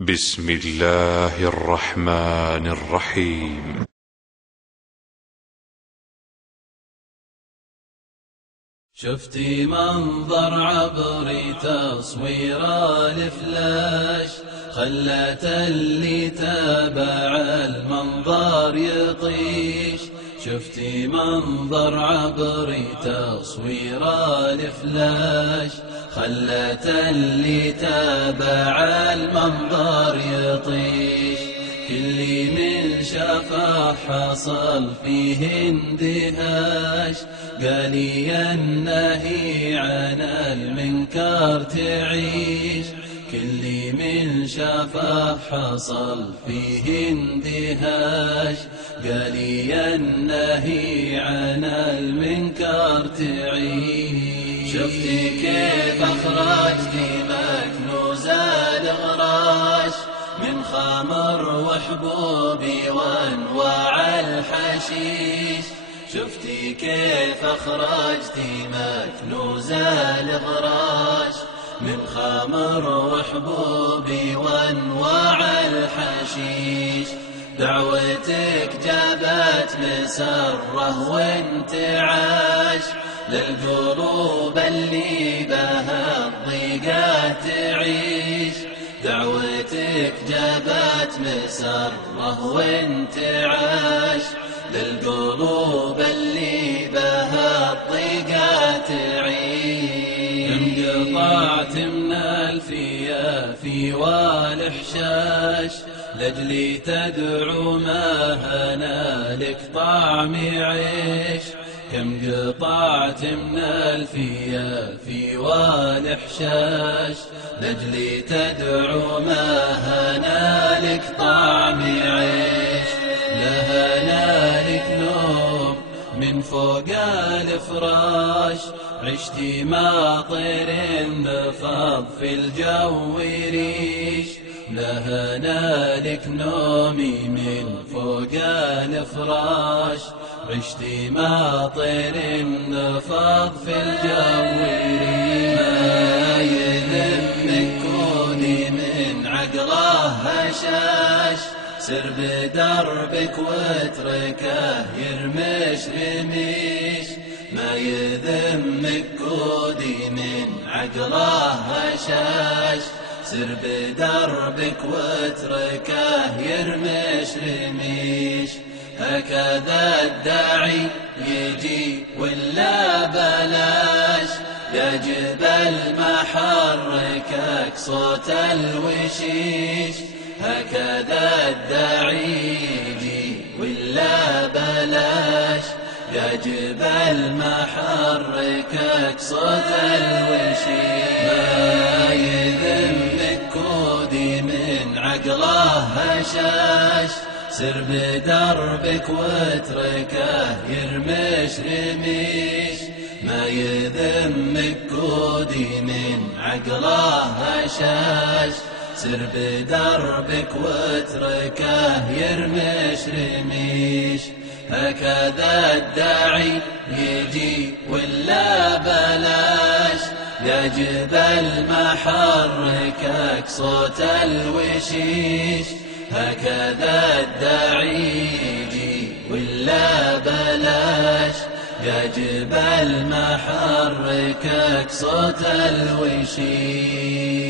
بسم الله الرحمن الرحيم. شفتي منظر عبري تصوير الفلاش، خلت اللي تابع المنظر يطيش. شفتي منظر عبري تصوير الفلاش، خلت اللي تابع المنظر يطيش. كل من شافه حصل فيه اندهاش، قالي النهي عن المنكر تعيش. كل من شافه حصل فيه اندهاش، قالي النهي عن المنكر تعيش. شفتي كيف أخرجتي مكنوز الغراش من خمر وحبوبي وانواع الحشيش. شفتي كيف أخرجتي مكنوز الغراش من خمر وحبوبي وانواع الحشيش. دعوتك جابت مسره وانتعاش للقلوب اللي بها الضيقات تعيش. دعوتك جابت مسره وانتعاش للقلوب اللي بها الضيقات تعيش. انقطعت من الفيافي والحشاش لجلي تدعو ما هنالك طعم عيش. كم قطعت من الفيافي والحشاش لجلي تدعو ما هنالك طعم عيش. لهنالك نوم من فوق الفراش، عشتي ما طير نفض في الجو ريش. لهنالك نومي من فوق الفراش، عشتي ما طير نفض في الجو ريش. ما يذمك كوني من عقله هشاش، سر بدربك واتركه يرمش رميش. ما يذمك كودي من عقله هشاش، سر بدربك واتركه يرمش رميش. هكذا الداعي يجي ولا بلاش، يا جبل ما حركك صوت الوشيش. هكذا الداعي يجي ولا بلاش، يا جبل ما حركك صوت الوشيش. ما يذمك كودي من عقله هشاش، سر بدربك واتركه يرمش رميش. ما يذمك كودي من عقله هشاش، سر بدربك واتركه يرمش رميش. هكذا الداعي يجي ولا بلاش، يا جبل ما حركك صوت الوشيش. هكذا الداعي يجي ولا بلاش، يا جبل ما حركك صوت الوشيش.